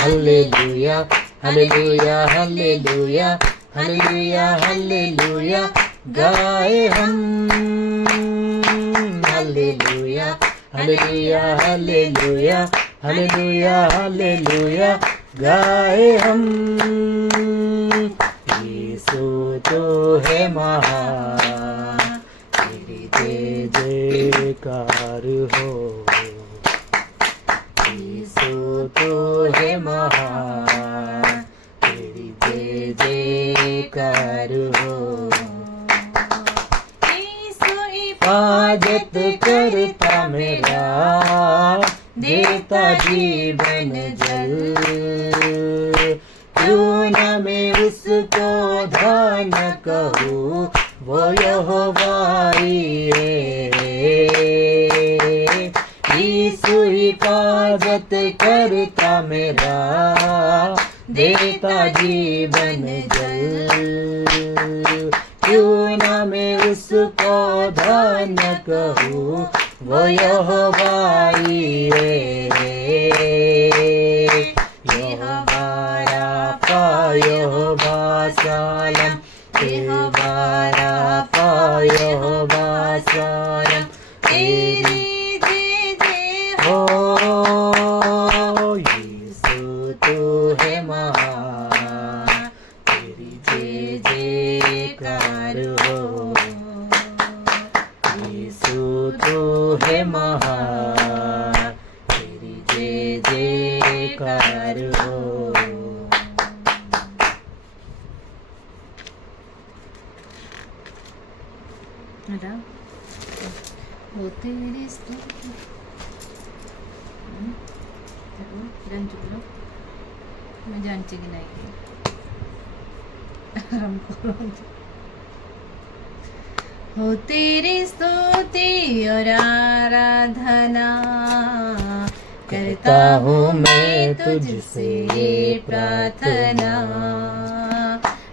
Hallelujah hallelujah hallelujah hallelujah hallelujah गाए हम hallelujah hallelujah hallelujah hallelujah hallelujah गाए हम यीशु तो है महान तेरी जय जयकार हो यीशु तो है महान तेरी जय जयकार हो हिफाजत करता मेरा देता जीवन जल क्यों न मैं उसको धन कहूँ वो यहोवा ही है यीशु हिफाजत करता मेरा देता जीवन जल क्यों न मैं उसको धन कहूँ वो यहोवा ही है यहोवा राफा यहोवा शालम यहोवा राफा यहोवा शालम तेरी जय जय हो यीशु तू है महान तेरी जय जयकार हो यीशु तू है महान तेरी जय जयकार हो वो तेरी स्तुति मैं जानती कि नहीं हो तेरी स्तुति और आराधना करता हूँ मैं तुझसे प्रार्थना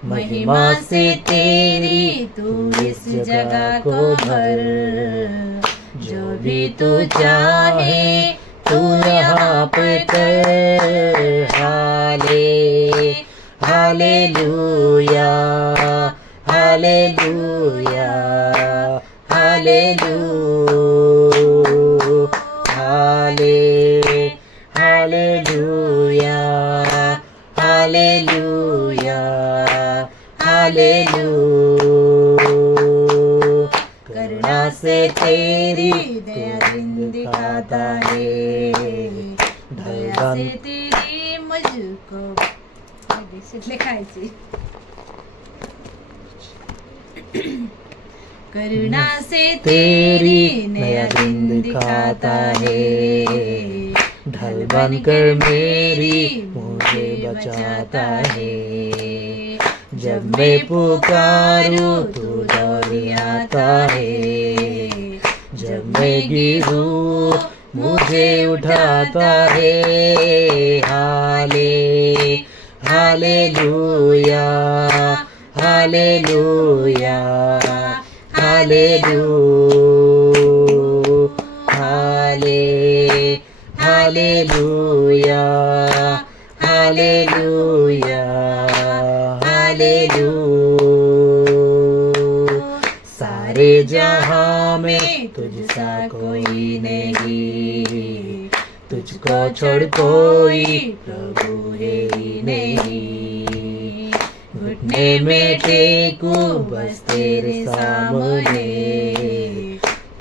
महिमा से तेरी तू इस जगह को भर जो भी तू चाहे तू यहाँ पे कर hallelujah hallelujah hallelujah hallelujah hallelujah करुणा से तेरी दया दिन दिखाता है दया से तेरी मुझको लिखायची करुणा से तेरी नया दिन दिखाता है ढल बनकर मेरी मुझे बचाता है जब मैं पुकारूं तू दौड़ आता है जब मैं गिरूं मुझे उठाता है हालेलुया हालेलुया हालेलुया हालेलुया सारे जहां में तुझसा कोई नहीं तुझको छोड़ कोई प्रभु है ही नहीं घुटने में टेकू बस तेरे सामने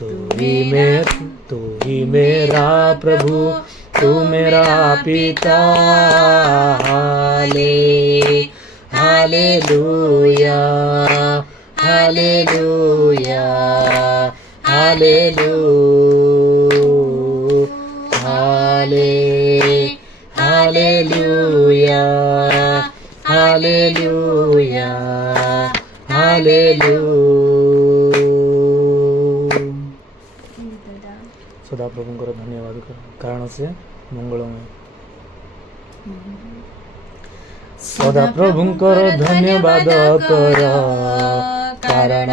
तू ही मेरा प्रभु तू मेरा पिता हालेलुया हालेलुया हालेलुया हालेलुया सदा प्रभुଙ୍କର ଧନ୍ୟବାଦ କାରଣ ସେ ମଙ୍ଗଳମୟ ସଦା ପ୍ରଭୁଙ୍କର ଧନ୍ୟବାଦ କର କାରଣ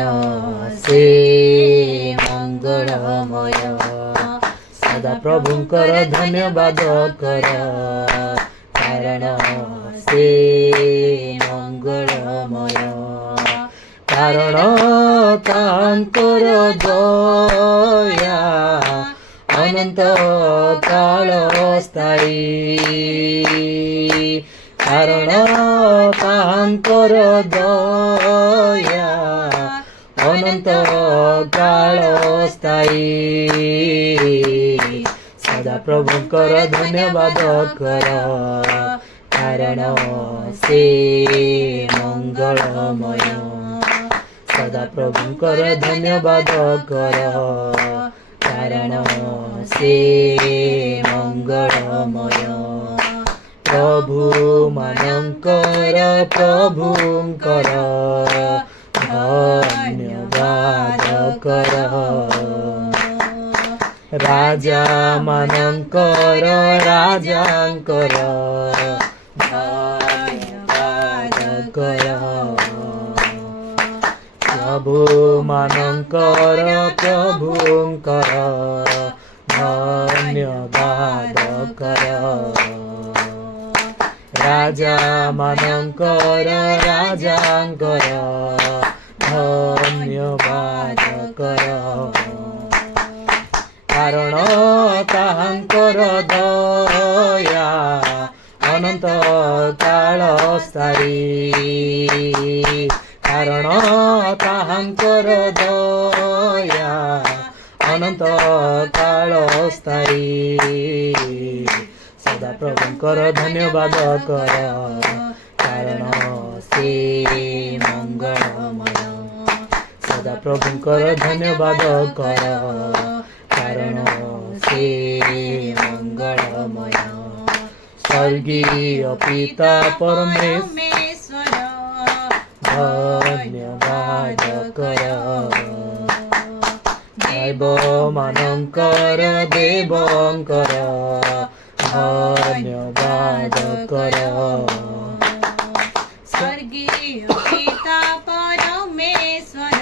ସେ ମଙ୍ଗଳମୟ ସଦା ପ୍ରଭୁଙ୍କର ଧନ୍ୟବାଦ କର କାରଣ ସେ ମଙ୍ଗଳମୟ, କାରଣ ତାଙ୍କର ଦୟା ଅନନ୍ତ କାଳ ସ୍ଥାୟୀ, କାରଣ ତାଙ୍କର ଦୟା ଅନନ୍ତ କାଳ ସ୍ଥାୟୀ। ସଦା ପ୍ରଭୁଙ୍କର ଧନ୍ୟବାଦ କର, କାରଣ ସେ ମଙ୍ଗଳମୟ। ସଦା ପ୍ରଭୁଙ୍କର ଧନ୍ୟବାଦ କର, କାରଣ ସେ ମଙ୍ଗଳମୟ। ପ୍ରଭୁ ମାନଙ୍କର ପ୍ରଭୁଙ୍କର ଧନ୍ୟବାଦ କର, ରାଜା ମାନଙ୍କର ରାଜାଙ୍କର ଧନ୍ୟବାଦ କର, ପ୍ରଭୁ ମାନଙ୍କର ପ୍ରଭୁଙ୍କର ଧନ୍ୟବାଦ କର, ରାଜା ମାନଙ୍କର ରାଜାଙ୍କର ଧନ୍ୟବାଦ କର, କାରଣ ତାହାଙ୍କର ଦୟା ଅନନ୍ତ କାଳ ସ୍ଥାୟୀ, କାରଣ ତାହାଙ୍କର ଦୟା ଅନନ୍ତ କାଳ ସ୍ଥାୟୀ। ସଦା ପ୍ରଭୁଙ୍କର ଧନ୍ୟବାଦ କର, କାରଣ ସେ ମଙ୍ଗଳମୟ। ସଦା ପ୍ରଭୁଙ୍କର ଧନ୍ୟବାଦ କର, କାରଣ ସେ ମଙ୍ଗଳମୟ। ସ୍ୱର୍ଗୀୟ ପିତା ପରମେଶ୍ୱର ଧନ୍ୟବାଦ କର, ଦେବମାନଙ୍କର ଦେବଙ୍କର ଧନ୍ୟବାଦ କର, ସ୍ୱର୍ଗୀୟ ପିତା ପରମେଶ୍ୱର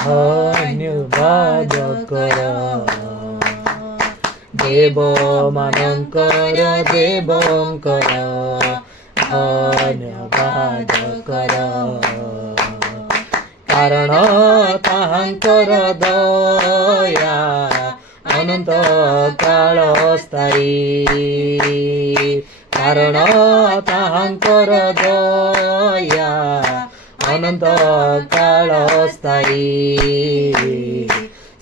ଧନ୍ୟବାଦ କର, ଦେବମାନଙ୍କର ଦେବଙ୍କର ଧନ୍ୟବାଦ କର, କାରଣ ତାହାଙ୍କର ଦୟା ଅନନ୍ତ କାଳ ସ୍ଥାୟୀ, କାରଣ ତାହାଙ୍କର ଦୟା ଅନନ୍ତ କାଳ ସ୍ଥାୟୀ।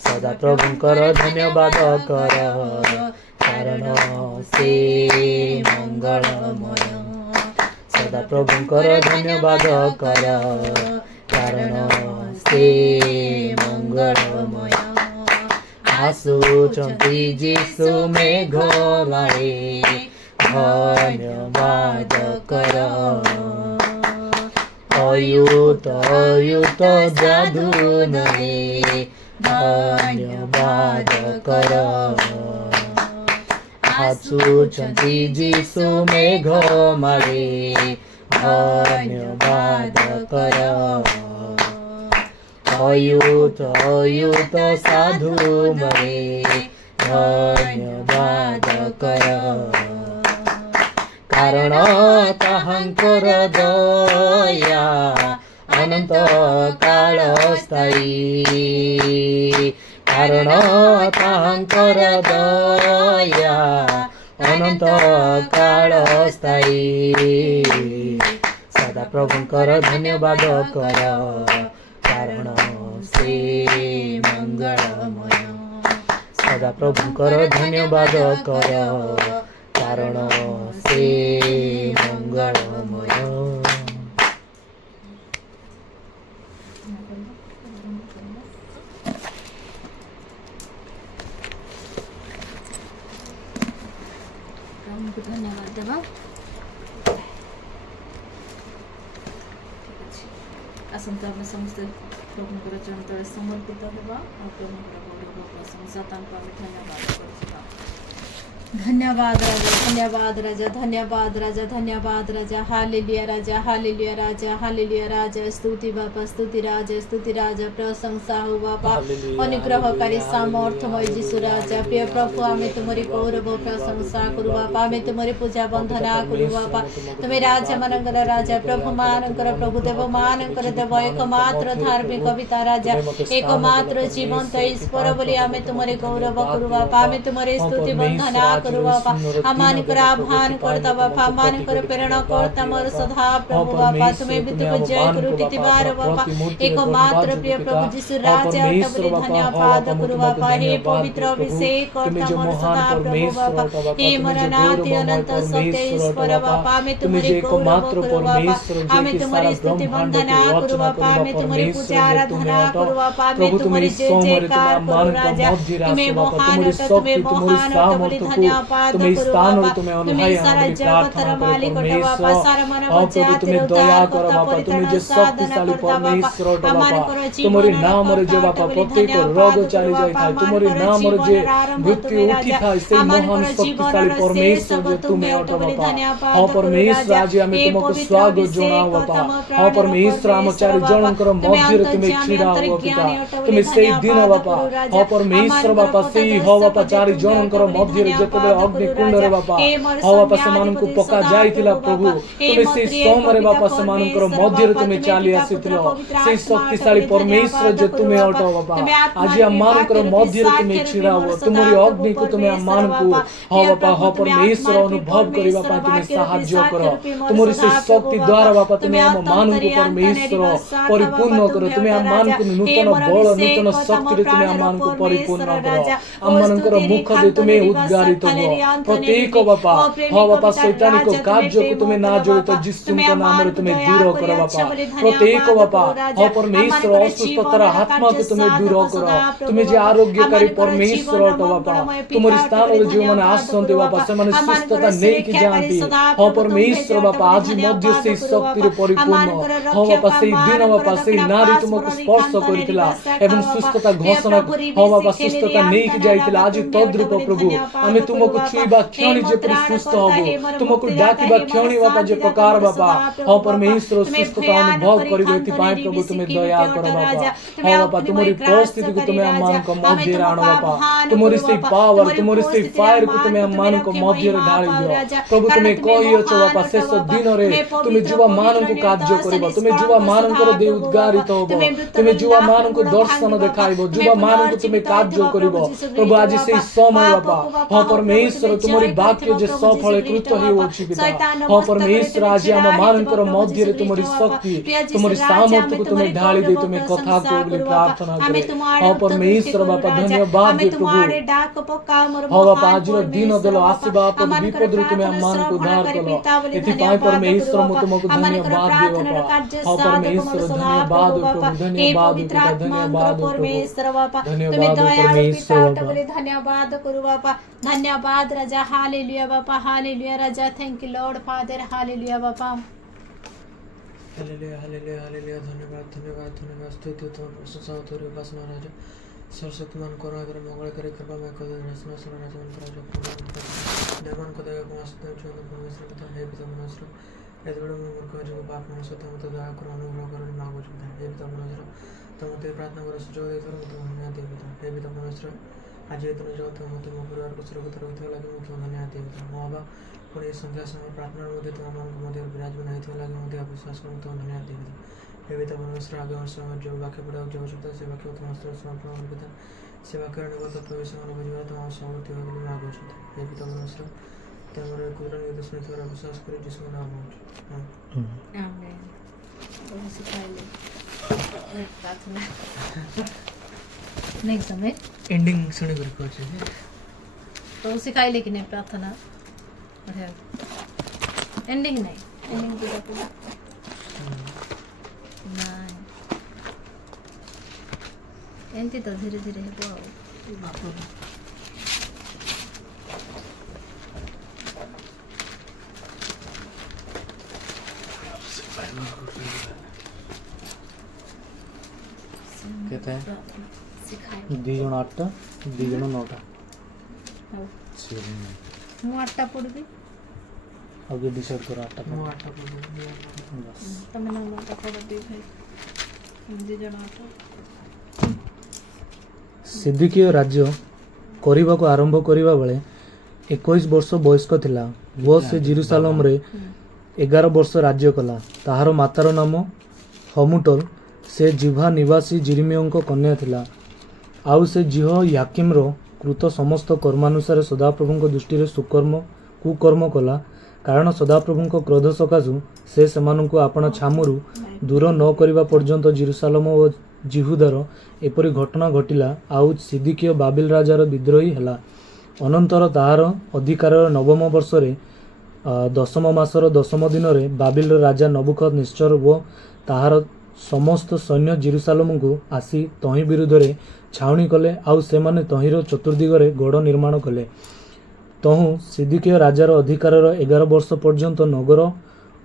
ସଦା ପ୍ରଭୁଙ୍କର ଧନ୍ୟବାଦ କର, କାରଣ ସେ ମଙ୍ଗଳମୟ। ସଦା ପ୍ରଭୁଙ୍କର ଧନ୍ୟବାଦ କର, କାରଣ ସେ ମଙ୍ଗଳମୟ। ଆସୁଛନ୍ତି ଯୀଶୁ ମେଘମାଳେ ଧନ୍ୟବାଦ କର, ଅୟୁତ ଅୟୁତ ଯାଦୁନରେ ଧନ୍ୟବାଦ କର, ଆସୁଛନ୍ତି ଯୀଶୁ ମେଘମାଳେ ଧନ୍ୟବାଦ କର, ଅୟୁତ ଅୟୁତ ସାଧୁମରେ ଧନ୍ୟବାଦ କର, କାରଣ ତାହାଙ୍କର ଦୟା ଅନନ୍ତ କାଳ ସ୍ଥାୟୀ, କାରଣ ତାହାଙ୍କର ଦୟା ଅନନ୍ତ କାଳ ସ୍ଥାୟୀ। ସଦା ପ୍ରଭୁଙ୍କର ଧନ୍ୟବାଦ କର, କାରଣ ସେ ମଙ୍ଗଳମୟ। ସଦା ପ୍ରଭୁଙ୍କର ଧନ୍ୟବାଦ କର, କାରଣ ସେ ମଙ୍ଗଳମୟ। ପ୍ରଭୁଙ୍କୁ ଧନ୍ୟବାଦ ଦେବା। ଆସନ୍ତୁ ଆମେ ସମସ୍ତେ ପ୍ରଭୁଙ୍କର ଚରଣ ତଳେ ସମର୍ପିତ ହେବା ଆଉ ପ୍ରଭୁଙ୍କର ଗୌରବ ପ୍ରଶଂସା ତାଙ୍କୁ ଆମେ ଧନ୍ୟବାଦ କରୁଛୁ। धन्यवाद राजा, धन्यवाद राजा, धन्यवाद राजा, धन्यवाद राजा, हालेलुया राजा, हालेलुया राजा, हालेलुया राजा, स्तुति बापा, स्तुति राजा, प्रशंसा हो बापा, अनुग्रहकारी सामर्थ्यमय यीशु राजा, प्रिय प्रभु आम्ही तुम्हारी गौरव प्रशंसा करू बापा, आम्ही तुम्हारी पूजा वंदना करू बापा, तुम्ही राजा मानकर राजा, प्रभु मानकर प्रभु, देव मानकर देव, एकमात्र धार्मिक कविता राजा, एकमात्र जीवंत ईश्वर बोली आम्ही तुम्हारी गौरव करू बापा, आम्ही तुम्हारी स्तुति वंदना करू बापा, अमान कर आभान करता बापा, अमान कर प्रेरणा करता मोर सदा प्रभु बापा, तुम्हें भी तुम जय करू तितिबार बापा, एकमात्र प्रिय प्रभु यीशु राजा तबली धन्यवाद करू बापा, हे पवित्र अभिषेक करता मोर सदा प्रभु बापा, हे मरणाति अनंत सत्य ईश्वर बापा, आम्ही तुम्हारी गौरव करू बापा, आम्ही तुम्हारी स्तुति वंदना करू बापा, आम्ही तुम्हारी पूजा आराधना करू बापा, आम्ही तुम्हारी जय जयकार करू राजा, तुम्हें महान तुम्हें महान तबली धन्यवाद तुम्हें करू स्थान और बापा, तुम्हें तुम्हें अनुहाई सारा हमारी जगत प्रार्थना मालिक करे होता बापा, सारा परमेश्वर। मानव और प्रभु जाति तुम्हें उद्धार दया करो करता, बापा, तुम्हें जो परित्राण साधना शक्तिशाली करता बापा, परमेश्वर होता अमान बापा, करो तुम्हारी जीवन नाम और जे बापा प्रत्येक रोग चली जाए था, तुम्हारी नाम और जे मृत्यु उठी था, इससे महान शक्तिशाली परमेश्वर जो तुम्हें होता बापा, हाँ परमेश्वर आज हमें तुमको स्वागत जोड़ा बापा, हाँ परमेश्वर हम चारि जन कर मध्य तुम्हें छिड़ा हुआ पिता, तुम्हें सही दिन बापा, हाँ परमेश्वर बापा सही हो बापा, चारि जन कर मध्य जेतबे अग्निकुंड रे बापा, हाँ बापा सेमानंकु पका जाइथिला प्रभु, तुम्हें से सोम रे बापा सेमानंकर मध्य तुम्हें चाली आसिथिलो, से शक्तिशाली परमेश्वर जो तुम्हें हटो बापा, आज हममानकर मध्य तुम्हें छिड़ा हुआ, तुम्हारी अग्नि को तुम्हें हममानकु हाँ बापा, हाँ परमेश्वर अनुभव करी बापा, तुम्हें साहाय्य करो, तुम्हारी से शक्ति द्वारा बापा तुम्हें हममानकु परमेश्वर परिपूर्ण करो, तुम्हें हममानकु नूतन बल नूतन शक्ति तुम्हें हममानकु परिपूर्ण करो, हममानकर मुख दे तुम्हें उद्गारित हो प्रत्येक बापा, हाँ बापा शैतानी को कार्य को तुम्हें ना जोड़े तो जिसम का नाम रे तुम्हें दूर करो बापा, प्रत्येक बापा, हाँ परमेश्वर अस्वस्थ आत्मा को तुम्हें दूर करो, तुम्हें जो आरोग्यकारी परमेश्वर हो बापा, तुम्हारी स्थान और जीवन में आसन दे बापा, से माने सुस्थता नहीं की जानती, हाँ परमेश्वर बापा आज मध्य से शक्ति रे परिपूर्ण, हाँ बापा से दिन बापा से नारी तुमको स्पर्श करितला एवं सुस्थता घोषणा, हाँ बापा सुस्थता नहीं की जाइतला, आज तद्रूप प्रभु आमे तुमको छुईबा क्षणी जे परि सुस्थ हबो, तुमको डाकिबा क्षणी बापा जे प्रकार बापा, हाँ परमेश्वर सुस्थता अनुभव करिबो, एथिपाई प्रभु तुम्हें दया करो बापा, हाँ बापा तुम्हारी परिस्थिति को तुम्हें हममान को मध्य रे आनो बापा, तुम्हारी से पावर तुम्हारी से फायर को तुम्हें हममान को मध्य रे ढाली दियो प्रभु, तुम्हें कहियो छ बापा शेष दिन रे तुम्हें जुवा मान को कार्य करिबो, तुम्हें जुवा मान को दे उद्गारित होबो, तुम्हें जुवा मान को दर्शन देखाइबो, जुवा मान को तुम्हें कार्य करिबो प्रभु, आज से समय बापा, हाँ परमेश्वर तुम्हारी वाक्य जे सफल कृत हे होछि पिता, हाँ परमेश्वर आज हम मानकर मध्य रे तुम्हारी शक्ति तुम्हारी सामर्थ्य को तुम्हें ढाली दे, तुम्हें कथा को बोली प्रार्थना करे, हाँ परमेश्वर बापा धन्यवाद दे प्रभु, हाँ बापा आज दिन देलो आशीर्वाद विपद रे तुम्हें मान को उद्धार करो, एथिपाई परमेश्वर मो तुमको धन्यवाद दे बापा, हाँ परमेश्वर धन्यवाद प्रभु, धन्यवाद पिता, धन्यवाद परमेश्वर बापा, तुम्हें धन्यवाद दया परमेश्वर पिता बोले धन्यवाद करू बापा, धन्यवाद राजा, हालेलुया बापा, hallelujah Raja, thank you Lord father, hallelujah बापा, हालेलुया हालेलुया हालेलुया, धन्यवाद धन्यवाद धन्यवाद, स्तुति तुम्हारी प्रशंसा होती है उपासना राजा, सरस्वतीमान करुणा कर मंगल करे कृपा में कर रचना सुना राजा मन राजा निर्माण को दया को वास्तव जो परमेश्वर पिता हे पिता परमेश्वर एतबड़ मन कर जो पाप मनुष्य तम तो दया कर अनुग्रह कर मांगो जो हे पिता परमेश्वर तम ते प्रार्थना कर सुजो दे तर तुम धन्यवाद दे पिता हे पिता परमेश्वर आज इतना जो तुम तुम परिवार को सुरक्षित रखते लगे मुझे धन्यवाद दे पिता मां बाप और ये संध्या समय प्रार्थना मध्ये तुम मन को मध्ये विराजमान है लगे मध्ये विश्वास कर तुम धन्यवाद दे पिता हे पिता परमेश्वर आगे और समय जो वाक्य पढ़ा जो शुद्ध सेवा के तुम अस्त्र समर्पण पिता सेवा करने को तो प्रवेश होने बजाय तुम समर्थ हो गली मांगो छो हे पिता परमेश्वर तुम्हारे कुदरत निर्देश में तुम्हारा विश्वास करे जिसमें नाम हो आमेन। तो सिखाइले प्रार्थना नहीं समय एंडिंग सुने कर को चाहिए तो सिखाइले कि नहीं प्रार्थना एंडिंग नहीं, एंडिंग पूरा पूरा नहीं एंती तो धीरे धीरे है बापू कहते हैं सिखाए 2 जन 8टा 2 जन 9टा हौ। ମୁଁ 8ଟା ପଢ଼ିବି आगे डिसाइड करो 8टा ମୁଁ 8ଟା ପଢ଼ିବି बस ତମେ 9ଟା ପଢ଼ ଦି ଭାଇ ଦି ଜଣ 8 ସିଦିକୀୟ ରାଜ୍ୟ କରିବାକୁ ଆରମ୍ଭ କରିବା ବେଳେ 21 ବର୍ଷ ବୟସ୍କ ଥିଲା ଓ ସେ ଜେରୁସାଲେମରେ 11 ବର୍ଷ ରାଜ୍ୟ କଲା। ତାହାର ମାତାର ନାମ ହମୁଟଲ। ସେ ଜିଭା ନିବାସୀ ଜିରିମିୟଙ୍କ କନ୍ୟା ଥିଲା। ଆଉ ସେ ଝିଅ ୟାକିମର କୃତ ସମସ୍ତ କର୍ମାନୁସାରେ ସଦାପ୍ରଭୁଙ୍କ ଦୃଷ୍ଟିରେ କୁକର୍ମ କଲା। କାରଣ ସଦାପ୍ରଭୁଙ୍କ କ୍ରୋଧ ସକାଶୁ ସେ ସେମାନଙ୍କୁ ଆପଣା ଛାମୁରୁ ଦୂର ନ କରିବା ପର୍ଯ୍ୟନ୍ତ ଜେରୁସାଲେମ ଓ ଜିହୁଦାର ଏପରି ଘଟଣା ଘଟିଲା। ଆଉ ସିଦିକୀୟ ବାବିଲ ରାଜାର ବିଦ୍ରୋହୀ ହେଲା। ଅନନ୍ତର ତାହାର ଅଧିକାରର 9ମ ବର୍ଷରେ 10ମ ମାସର 10ମ ଦିନରେ ବାବିଲର ରାଜା ନବୁକଦନେସ୍ସର ଓ ତାହାର ସମସ୍ତ ସୈନ୍ୟ ଜେରୁସାଲେମକୁ ଆସି ତହିଁ ବିରୁଦ୍ଧରେ ଛାଉଣି କଲେ। ଆଉ ସେମାନେ ତହିଁର ଚତୁର୍ଦିଗରେ ଗଡ଼ ନିର୍ମାଣ କଲେ। ତହୁଁ ସିଦିକୀୟ ରାଜାର ଅଧିକାରର 11 ବର୍ଷ ପର୍ଯ୍ୟନ୍ତ ନଗର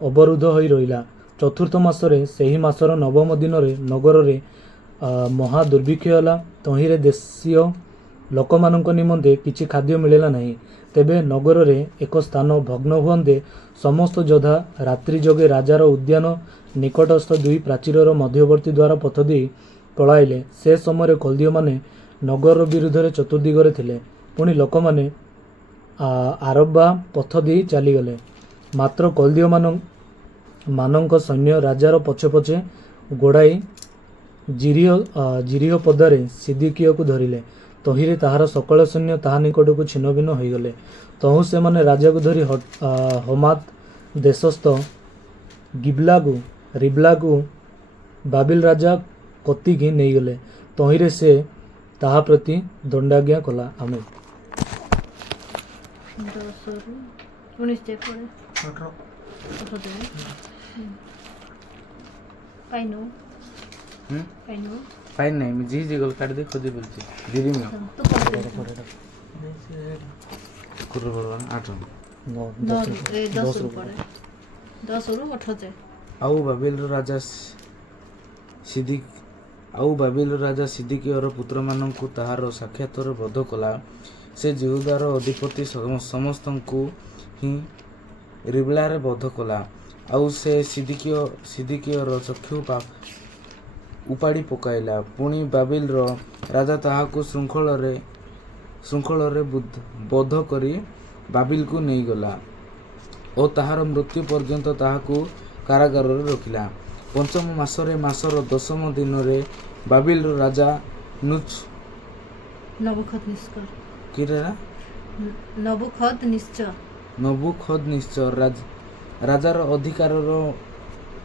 ଅବରୁଦ୍ଧ ହୋଇ ରହିଲା। ଚତୁର୍ଥ ମାସରେ ସେହି ମାସର 9ମ ଦିନରେ ନଗରରେ ମହା ଦୁର୍ଭିକ୍ଷ ହେଲା। ତହିଁରେ ଦେଶୀୟ ଲୋକମାନଙ୍କ ନିମନ୍ତେ କିଛି ଖାଦ୍ୟ ମିଳିଲା ନାହିଁ। ତେବେ ନଗରରେ ଏକ ସ୍ଥାନ ଭଗ୍ନ ହୁଅନ୍ତେ ସମସ୍ତ ଯୋଦ୍ଧା ରାତ୍ରି ଯୋଗେ ରାଜାର ଉଦ୍ୟାନ ନିକଟସ୍ଥ 2 ପ୍ରାଚୀରର ମଧ୍ୟବର୍ତ୍ତୀ ଦ୍ୱାର ପଥ ଦେଇ ପଳାଇଲେ। ସେ ସମୟରେ କଲ୍ଦୀୟମାନେ ନଗର ବିରୁଦ୍ଧରେ ଚତୁର୍ଦିଗରେ ଥିଲେ। ପୁଣି ଲୋକମାନେ ଆରବା ପଥ ଦେଇ ଚାଲିଗଲେ। ମାତ୍ର କଲ୍ଦୀୟମାନଙ୍କ ସୈନ୍ୟ ରାଜାର ପଛେ ପଛେ ଗୋଡ଼ାଇ ଜିରିହ ପଦାରେ ସିଦିକୀୟକୁ ଧରିଲେ। ତହିଁରେ ତାହାର ସକଳ ସୈନ୍ୟ ତାହା ନିକଟକୁ ଛିନ୍ନଭିନ୍ନ ହୋଇଗଲେ। ତହୁଁ ସେମାନେ ରାଜାକୁ ଧରି ହମାତ ଦେଶସ୍ଥ ରିବ୍ଲାକୁ ବାବିଲ ରାଜା କତିକି ନେଇଗଲେ। ତହିଁରେ ସେ ତାହା ପ୍ରତି ଦଣ୍ଡାଜ୍ଞା କଲା। ଆମେ 10ରୁ 19 ଯାଏ ପଢ଼େ 18 ପାଇନୁ फाइन नहीं मैं जी गल काट दे खुद ही बोलती दीदी में ତୁ ପଢ଼ कुर्र बड़वा 8 10ରୁ ପଢ଼େ 10ରୁ 18 ଯାଏ ଆଉ ବାବିଲ ରାଜା ସିଦିକିୟର ପୁତ୍ରମାନଙ୍କୁ ତାହାର ସାକ୍ଷାତରେ ବଧ କଲା। ସେ ଜିହୁଦାର ଅଧିପତି ସମସ୍ତଙ୍କୁ ହିଁ ରିବ୍ଲାରେ ବଧ କଲା। ଆଉ ସେ ସିଦିକିୟର ଚକ୍ଷୁ ଉପାଡ଼ି ପକାଇଲା। ପୁଣି ବାବିଲର ରାଜା ତାହାକୁ ଶୃଙ୍ଖଳରେ ବଧ କରି ବାବିଲକୁ ନେଇଗଲା ଓ ତାହାର ମୃତ୍ୟୁ ପର୍ଯ୍ୟନ୍ତ ତାହାକୁ କାରାଗାରରେ ରଖିଲା। 5ମ ମାସର 10ମ ଦିନରେ ବାବିଲର ରାଜା ନବୁକଦନେସ୍ସର ରାଜାର ଅଧିକାରର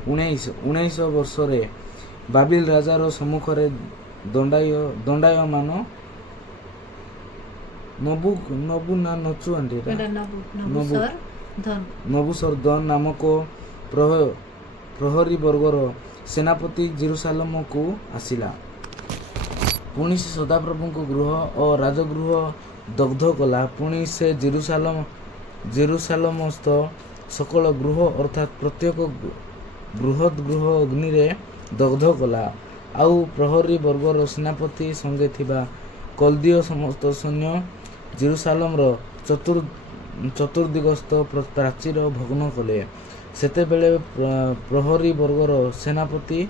19 ବର୍ଷରେ ବାବିଲ ରାଜାର ସମ୍ମୁଖରେ ଦଣ୍ଡାୟମାନ ନବୁସରଦନ ନାମକ ପ୍ରହରୀ ବର୍ଗର ସେନାପତି ଜେରୁସାଲେମକୁ ଆସିଲା। ପୁଣି ସେ ସଦାପ୍ରଭୁଙ୍କ ଗୃହ ଓ ରାଜଗୃହ ଦଗ୍ଧ କଲା। ପୁଣି ସେ ଜେରୁସାଲେମସ୍ଥ ସକଳ ଗୃହ ଅର୍ଥାତ୍ ପ୍ରତ୍ୟେକ ବୃହତ୍ ଗୃହ ଅଗ୍ନିରେ ଦଗ୍ଧ କଲା। ଆଉ ପ୍ରହରୀ ବର୍ଗର ସେନାପତି ସଙ୍ଗେ ଥିବା କଲ୍ଦୀୟ ସମସ୍ତ ସୈନ୍ୟ ଜେରୁସାଲେମର ଚତୁର୍ଦିଗସ୍ଥ ପ୍ରାଚୀର ଭଗ୍ନ କଲେ। ସେତେବେଳେ ପ୍ରହରୀ ବର୍ଗର ସେନାପତି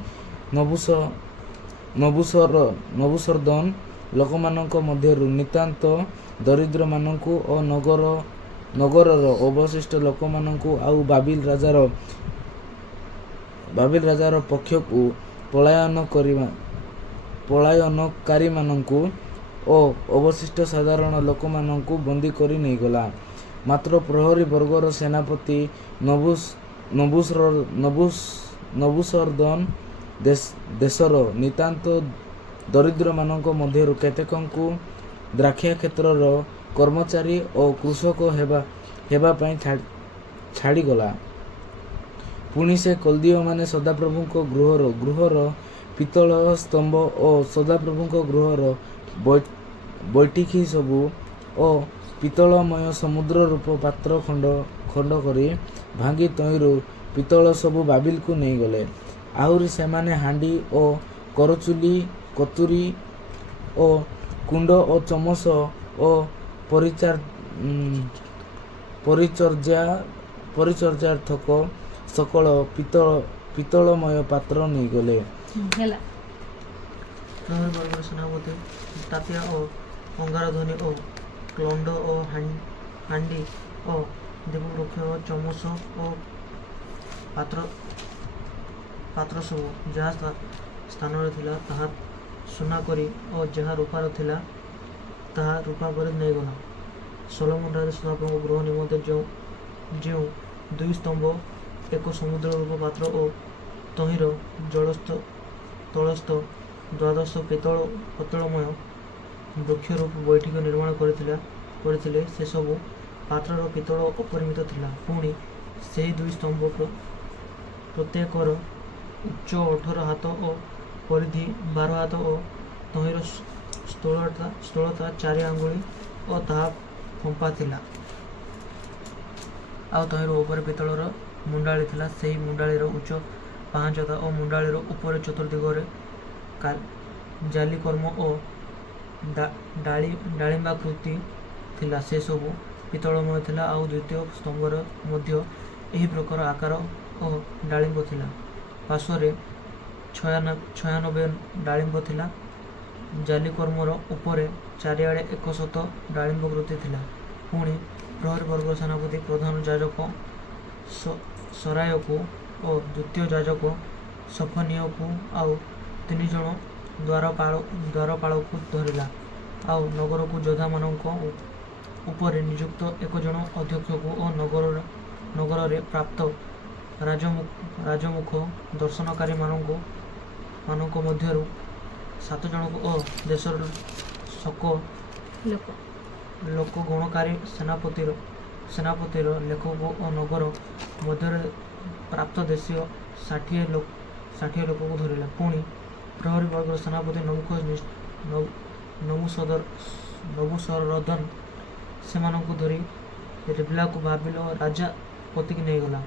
ନବୁସରଦନ ଲୋକମାନଙ୍କ ମଧ୍ୟରୁ ନିତାନ୍ତ ଦରିଦ୍ରମାନଙ୍କୁ ଓ ନଗରର ଅବଶିଷ୍ଟ ଲୋକମାନଙ୍କୁ ଆଉ ବାବିଲ ରାଜାର ପକ୍ଷକୁ ପଳାୟନକାରୀମାନଙ୍କୁ ଓ ଅବଶିଷ୍ଟ ସାଧାରଣ ଲୋକମାନଙ୍କୁ ବନ୍ଦୀ କରି ନେଇଗଲା। ମାତ୍ର ପ୍ରହରୀ ବର୍ଗର ସେନାପତି ନବୁସରଦନ ଦେଶର ନିତାନ୍ତ ଦରିଦ୍ରମାନଙ୍କ ମଧ୍ୟରୁ କେତେକଙ୍କୁ ଦ୍ରାକ୍ଷାକ୍ଷେତ୍ରର କର୍ମଚାରୀ ଓ କୃଷକ ହେବା ପାଇଁ ଛାଡ଼ିଗଲା। ପୁଣି ସେ କଲ୍ଦୀୟମାନେ ସଦାପ୍ରଭୁଙ୍କ ଗୃହର ପିତ୍ତଳ ସ୍ତମ୍ଭ ଓ ସଦାପ୍ରଭୁଙ୍କ ଗୃହର ବୈଠିକି ସବୁ ଓ ପିତ୍ତଳମୟ ସମୁଦ୍ର ରୂପ ପାତ୍ର ଖଣ୍ଡ କରି ଭାଙ୍ଗି ତହିଁରୁ ପିତ୍ତଳ ସବୁ ବାବିଲକୁ ନେଇଗଲେ। ଆହୁରି ସେମାନେ ହାଣ୍ଡି ଓ କରଚୁଲି କତୁରୀ ଓ କୁଣ୍ଡ ଓ ଚମଚ ଓ ପରିଚର୍ଯ୍ୟାର୍ଥକ ସକଳ ପିତ୍ତଳମୟ ପାତ୍ର ନେଇଗଲେ। ହେଲା ପ୍ରହରୀ ବର୍ଗର ସେନାପତି ତାତିଆ ଓ ଅଙ୍ଗାରଧ୍ୱନି ଓ କ୍ଲଣ୍ଡ ଓ ହାଣ୍ଡି ଓ ଦେବବୃକ୍ଷ ଓ ଚମଚ ଓ ପାତ୍ର ସବୁ ଯାହା ସ୍ଥାନରେ ଥିଲା ତାହା ସୁନା କରି ଓ ଯାହା ରୂପାର ଥିଲା ତାହା ରୂପା କରି ନେଇଗଲା। ସଲୋମନ ରାଜା ସଦାପ୍ରଭୁଙ୍କ ଗୃହ ନିମନ୍ତେ ଯେଉଁ 2 ସ୍ତମ୍ଭ, ଏକ ସମୁଦ୍ର ରୂପ ପାତ୍ର ଓ ତହିଁର ତଳସ୍ଥ 12 ପିତ୍ତଳମୟ ବୃକ୍ଷରୂପ ବୈଠିକ ନିର୍ମାଣ କରିଥିଲେ ସେସବୁ ପାତ୍ରର ପିତ୍ତଳ ଅପରିମିତ ଥିଲା। ପୁଣି ସେହି 2 ସ୍ତମ୍ଭ ପ୍ରତ୍ୟେକର ଉଚ୍ଚ 18 ହାତ ଓ ପରିଧି 12 ହାତ ଓ ତହିଁର ସ୍ଥୂଳତା 4 ଆଙ୍ଗୁଳି ଓ ତାହା ଫମ୍ପା ଥିଲା। ଆଉ ତହିଁର ଉପରେ ପିତ୍ତଳର ମୁଣ୍ଡାଳି ଥିଲା। ସେହି ମୁଣ୍ଡାଳିର ଉଚ୍ଚ 5 ହାତ ଓ ମୁଣ୍ଡାଳିର ଉପରେ ଚତୁର୍ଦିଗରେ ଜାଲିକର୍ମ ଓ ଡାଳିମ୍ବାକୃତି ଥିଲା। ସେସବୁ ପିତ୍ତଳମୟ ଥିଲା। ଆଉ ଦ୍ୱିତୀୟ ସ୍ତମ୍ଭରେ ମଧ୍ୟ ଏହି ପ୍ରକାର ଆକାର ଓ ଡାଳିମ୍ବ ଥିଲା। ପାର୍ଶ୍ୱରେ 96 ଡାଳିମ୍ବ ଥିଲା। ଜାଲିକର୍ମର ଉପରେ ଚାରିଆଡ଼େ 100 ଡାଳିମ୍ବକୃତି ଥିଲା। ପୁଣି ପ୍ରହରୀ ବର୍ଗର ସେନାପତି ପ୍ରଧାନ ଯାଜକ ସରାୟକୁ ଓ ଦ୍ୱିତୀୟ ଯାଜକ ସଫନିୟକୁ ଆଉ 3 ଜଣ ଦ୍ୱାରପାଳକୁ ଧରିଲା। ଆଉ ନଗରକୁ ଯୋଦ୍ଧାମାନଙ୍କ ଉପରେ ନିଯୁକ୍ତ 1 ଜଣ ଅଧ୍ୟକ୍ଷକୁ ଓ ନଗରରେ ପ୍ରାପ୍ତ ରାଜମୁଖ ଦର୍ଶନକାରୀମାନଙ୍କ ମଧ୍ୟରୁ 7 ଜଣଙ୍କୁ ଓ ଦେଶର ଶକ ଲୋକ ଗଣକାରୀ ସେନାପତିର ଲେଖକ ଓ ନଗର ମଧ୍ୟରେ ପ୍ରାପ୍ତ ଦେଶୀୟ 60 ଲୋକକୁ ଧରିଲା। ପୁଣି ପ୍ରହରୀ ବର୍ଗର ସେନାପତି ନବୁସରଦନ ସେମାନଙ୍କୁ ଧରି ରିବ୍ଲାକୁ ବାବିଲ ରାଜା ପତିକି ନେଇଗଲା।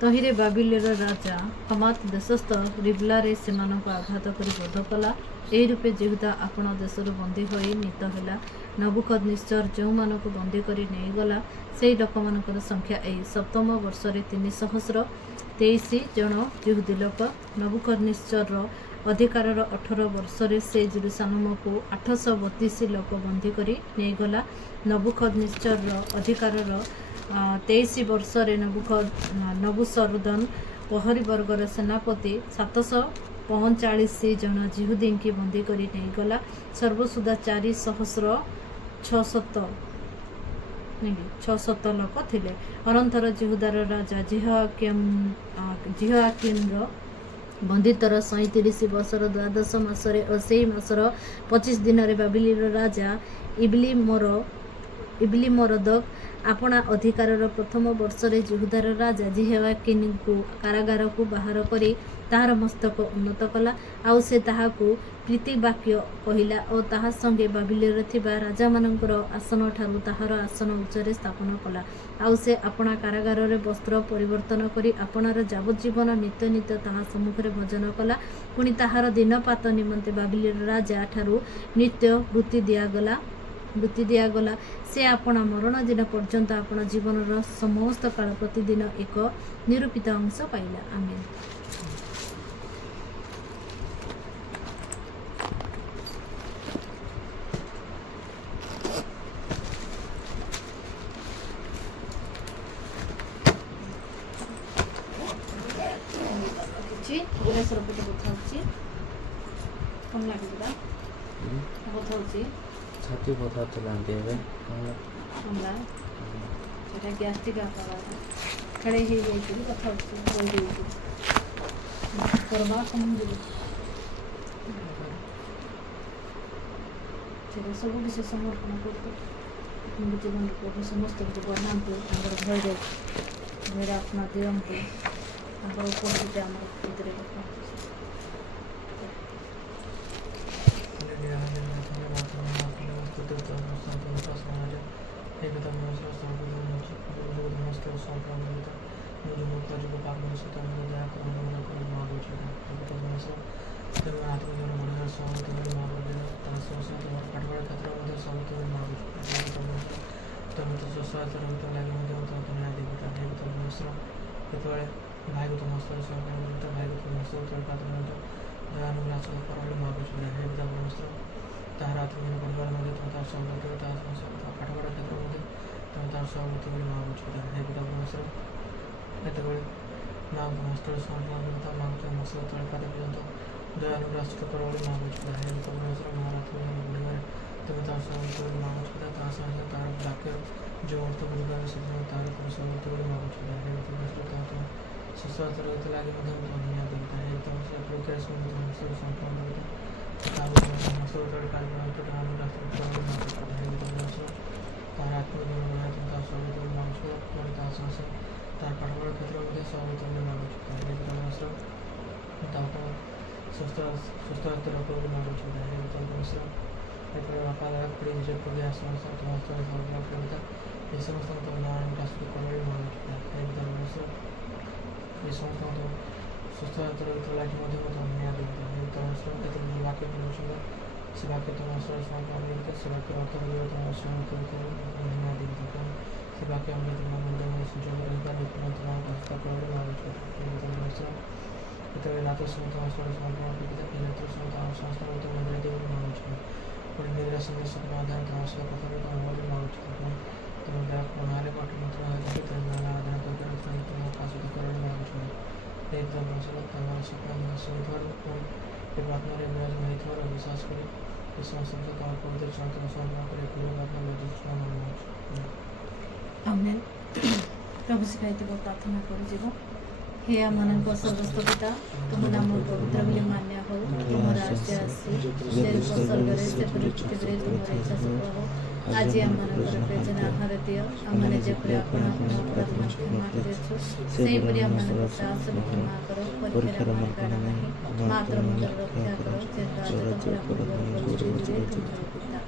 ତହିଁରେ ବାବିଲର ରାଜା ହମାତ ଦେଶସ୍ଥ ରିବ୍ଲାରେ ସେମାନଙ୍କୁ ଆଘାତ କରି ବଧ କଲା। ଏହି ରୂପେ ଯେହୁଦା ଆପଣ ଦେଶରୁ ବନ୍ଦୀ ହୋଇ ନୀତ ହେଲା। ନବୁକଦନେସ୍ସର ଯେଉଁମାନଙ୍କୁ ବନ୍ଦୀ କରି ନେଇଗଲା ସେହି ଲୋକମାନଙ୍କର ସଂଖ୍ୟା ଏହି। 7ମ ବର୍ଷରେ 323 ଜଣ ଯିହୁଦୀ ଲୋକ। ନବୁକଦନେସ୍ସରର ଅଧିକାରର 18 ବର୍ଷରେ ସେ ଜେରୁସାଲେମକୁ 832 ଲୋକ ବନ୍ଦୀ କରି ନେଇଗଲା। ନବୁକଦନେସ୍ସରର ଅଧିକାରର 23 ବର୍ଷରେ ନବୁସରଦନ ପ୍ରହରୀ ବର୍ଗର ସେନାପତି 745 ଜଣ ଯିହୁଦୀଙ୍କି ବନ୍ଦୀ କରି ନେଇଗଲା। ସର୍ବସୁଦ୍ଧା 4,600 ଲୋକ ଥିଲେ। ଅନନ୍ତର ଯିହୁଦାର ରାଜା ଜିହୋଆକିମର ବନ୍ଦିତ୍ୱର 37 ବର୍ଷର 12 ମାସରେ ଓ ସେହି ମାସର 25 ଦିନରେ ବାବିଲର ରାଜା ଇବ୍ଲିମରଦକ ଆପଣା ଅଧିକାରର 1ମ ବର୍ଷରେ ଯିହୁଦାର ରାଜା ଜିହୋଆକିନଙ୍କୁ କାରାଗାରକୁ ବାହାର କରି ତାହାର ମସ୍ତକ ଉନ୍ନତ କଲା। ଆଉ ସେ ତାହାକୁ ପ୍ରୀତିବାକ୍ୟ କହିଲା ଓ ତାହା ସଙ୍ଗେ ବାବିଲରେ ଥିବା ରାଜାମାନଙ୍କର ଆସନଠାରୁ ତାହାର ଆସନ ଉଚ୍ଚରେ ସ୍ଥାପନ କଲା। ଆଉ ସେ ଆପଣା କାରାଗାରରେ ବସ୍ତ୍ର ପରିବର୍ତ୍ତନ କରି ଆପଣାର ଯାବଜ୍ଜୀବନ ନିତ୍ୟ ତାହା ସମ୍ମୁଖରେ ଭୋଜନ କଲା। ପୁଣି ତାହାର ଦିନପାତ ନିମନ୍ତେ ବାବିଲର ରାଜା ଠାରୁ ନିତ୍ୟ ବୃତ୍ତି ଦିଆଗଲା। ସେ ଆପଣା ମରଣ ଦିନ ପର୍ଯ୍ୟନ୍ତ ଆପଣା ଜୀବନର ସମସ୍ତ କାଳ ପ୍ରତିଦିନ ଏକ ନିରୂପିତ ଅଂଶ ପାଇଲା। ଆମେନ୍। କଥା ହେଉଛି କ'ଣ ଲାଗୁଥିଲା କଥା ହେଉଛି ଛାତି ବଥା ଥିଲାନ୍ତି ଏବେ ହେଲା ସେଟା ଗ୍ୟାଷ୍ଟ୍ରିକ୍ ଆକାରଟା ଖେଳେଇ ହେଇଯାଇଥିଲି କଥା ହେଉଛି ରହିଯାଇଛି କରିବା କମିଯିବ ସେଟା ସବୁ କିଛି ସମର୍ପଣ କରୁଛୁ ଜୀବନ ପ୍ରଭୁ ସମସ୍ତଙ୍କୁ ବନାନ୍ତୁ ତାଙ୍କର ଭୟରେ ଆପଣା ଦିଅନ୍ତୁ ତାଙ୍କର ଉପସ୍ଥିତି ଆମର ଭିତରେ ତେଣୁ ଆତ୍ମଜୀବନ ବଢ଼ିବାର ସହମତି ବୋଲି ମହାପ୍ରଭୁ ତାହା ସହ ସହ ତୁମର ପାଠପଢ଼ା କ୍ଷେତ୍ର ମଧ୍ୟ ସହମତି ବୋଲି ମହାପ୍ରଭୁ ତୁମେ ତ ସ୍ୱସ୍ୱାସ୍ଥ୍ୟ ରହିତ ଲାଗି ମଧ୍ୟ ତୁମକୁ ନ୍ୟାୟ ଦେଇପାରିବ। ଭାଇଗତ ମନସ୍ର କେତେବେଳେ ଭାଇଗତ ମନସ୍ର ସହକାରୀ ରହିତ ଭାଇଗତ ମନସ୍ର ଯେତେବେଳେ ପାତ୍ର ରହିତ ଦୟାନୁଗ୍ରାସ କର ବୋଲି ମହାପ୍ରଭୁ ହେ ପିତା ମନସ୍ର ତାହାର ଆତ୍ମଜୀବନ ପଢ଼ିବାର ମଧ୍ୟ ତୁମେ ତାର ସହମତି ଓ ତାହା ସହ ପାଠପଢ଼ା କ୍ଷେତ୍ର ମଧ୍ୟ ତୁମେ ତାର ସହମତି ବୋଲି ମହାପ୍ରଭୁ ହେ ପିତା ମନସ୍ର କେତେବେଳେ ମାଙ୍କ ହସ୍ତର ସମ୍ପର୍କତା ମାଙ୍କ ମସଲା ତଳେ ପାଦ ପର୍ଯ୍ୟନ୍ତ ଦୟାନୁଗ୍ରାସିତ କର ବୋଲି ମହାପ୍ରଭୁ ହେ ପିତା ମନସ୍ର ମହାରାତ୍ମଜୀବନ ପଢ଼ିବାରେ ତୁମେ ତାର ସହମତି ବୋଲି ମହାପ୍ରଭୁ ତାହା ସହିତ ତାର ବାକ୍ୟର ଯେଉଁ ଅର୍ଥ ବୁଝିପାରିବ ସେଥିପାଇଁ ତାର ତୁମ ସହମତି ବୋଲି ମହାପ୍ରଭୁ ହେ ପିତା ମନସ୍ର ତାହା ତୁମେ ସୁସ୍ୱାସ୍ଥ୍ୟ ରହିତେ ଲାଗି ମଧ୍ୟ ତୁମକୁ ନ୍ୟାୟ ଦେଇଥାଏ। ହେ ପିତା ମନସ୍ର ପରୀକ୍ଷାରେ ସମୁଦ୍ର ମନସ୍ର ସମ୍ପନ୍ନ କରିଥାଏ ତାହାକୁ ମନସ୍ର ତଳେ କାର୍ଯ୍ୟ ଦୟାନୁଗ୍ରାସିତ କର ବୋଲି ମହାପ୍ରଭୁ ହେ ପିତା ମନସ୍ର ତାହାର ଆତ୍ମଜୀବନ ବଢ଼ିବା ତୁମେ ତାର ସହମତି ବୋଲି ମହାପ୍ରଭୁ ପରେ ତାହା ସହ ତାର ପାଠପଢ଼ା କ୍ଷେତ୍ର ମଧ୍ୟ ସହମତି ବୋଲି ମହାପ୍ରଭୁ ହେ ପିତା ମନସ୍ର ତାହା ତୁମ ସୁସ୍ୱାସ୍ଥ୍ୟ ରଖ ବୋଲି ମହାପ୍ରଭୁ ହେ ପିତା ମନସ୍ର ଯେତେବେଳେ ବାପା ଦାଦା ଖୁଡ଼ି ନିଜ ଖୋଲି ସମସ୍ତ ତୁମ ସ୍ଥଳେ ସର୍ବଦା ପ୍ରେମିତା ଏହି ସମସ୍ତଙ୍କୁ ତୁମ ଦୟାନୁଗ୍ରାସିତ କର ବୋଲି ମହାପ୍ରଭୁ ହେ ପିତା ମନସ୍ର ଏହି ସମସ୍ତଙ୍କୁ ସୁସ୍ୱାସ୍ଥ୍ୟ ରହିତ ଲାଗି ମଧ୍ୟ ତୁମ ନ୍ୟାୟ ଦେଇଥାଏ। ହେ ପିତା ମନସ୍ର କେତେବେଳେ ଯେଉଁ ବାକ୍ୟ ପଢ଼ୁଛନ୍ତି ସେ ବାକ୍ୟ ତୁମ ସ୍ଥଳେ ସମ୍ପନ୍ନ କରିଥାଏ ସେ ବାକ୍ୟ ଅର୍ଥ ବୁଝିବା ତୁମ ସହମତି ହୋଇଥାଏ ନ୍ୟାୟ ଦେଇଥାଏ। ତେଣୁ ସେ ବାକ୍ୟ ଆମେ ତୁମ ହୃଦୟ ସୁଯୋଗ ରହିପାରେ ତୁମକୁ ହସ୍ତା କର ବୋଲି ମହାପ୍ରଭୁ ହେ ପିତା ମନସ୍ର କେତେବେଳେ ରାତ୍ର ସମୟ ତୁମ ସ୍ଥଳେ ସମ୍ପନ୍ନ କରିଥାଏ ଏହି ରାତ୍ର ସମୟ ଆମ ସମସ୍ତ ତୁମ ନିଦ୍ରା ଦେବ ବୋଲି ମହାପ୍ରଭୁ ପୁଣି ନିଦ୍ରା ସମୟ ସ୍ୱପ୍ନ ଆଧାର ତୁମ ସହ କଥା ତୁମ ବୋଲି ମହାପ୍ରଭୁ ପୁଣି ତୁମ ଦେହ ମନରେ କଣ୍ଠ ମନ୍ତ୍ର ଆରାଧନା କରିପାରେ ତୁମ ଆଶୁତ କର ବୋଲି ମହାପ୍ରଭୁ ହେ ପିତା ମନସ୍ର ତୁମର ସ୍ୱପ୍ନ ଶୁଣିଥିବାରୁ ପୁଣି କେବେ ଆତ୍ମାରେ ବିରାଜମାନ ହେଇଥିବାରୁ ବିଶ୍ୱାସ କରି ଏ ସମସ୍ତ ତୁମ ପବିତ୍ର ଚରିତ୍ର ସମ୍ପନ୍ନ କରି ପୂର୍ବକ ଆତ୍ମା ଲଜ୍ଜିତ ଆମେନ୍। ପ୍ରଭୁ ଶିଖାଇଥିବ ପ୍ରାର୍ଥନା କରିଯିବ। ହେ ଆମମାନଙ୍କ ସ୍ୱର୍ଗସ୍ଥ ପିତା ତୁମ ନାମ ପବିତ୍ର ବୋଲି ମାନ୍ୟ ହଉ ତୁମ ରାଜ୍ୟ ଆସୁ ଯେପରି ସ୍ୱର୍ଗରେ ସେପରି ପୃଥିବୀରେ ତୁମର ଇଚ୍ଛା ସଫଳ ହଉ। ଆଜି ଆମମାନଙ୍କର ପ୍ରୟୋଜନ ଆହାର ଦିଅ ଆମମାନେ ଯେପରି ଆପଣ ଅପରାଧ କ୍ଷମା କରିଅଛୁ ସେହିପରି ଆମମାନଙ୍କ ତ୍ରାସରୁ କ୍ଷମା କର ପରୀକ୍ଷାରେ ଆମମାନଙ୍କର ନାହିଁ ମାତ୍ର ମଙ୍ଗଳ ରକ୍ଷା କର ଯେ ରାଜ ତମର ପୂର୍ବରୁ ତୁମର ପିତା।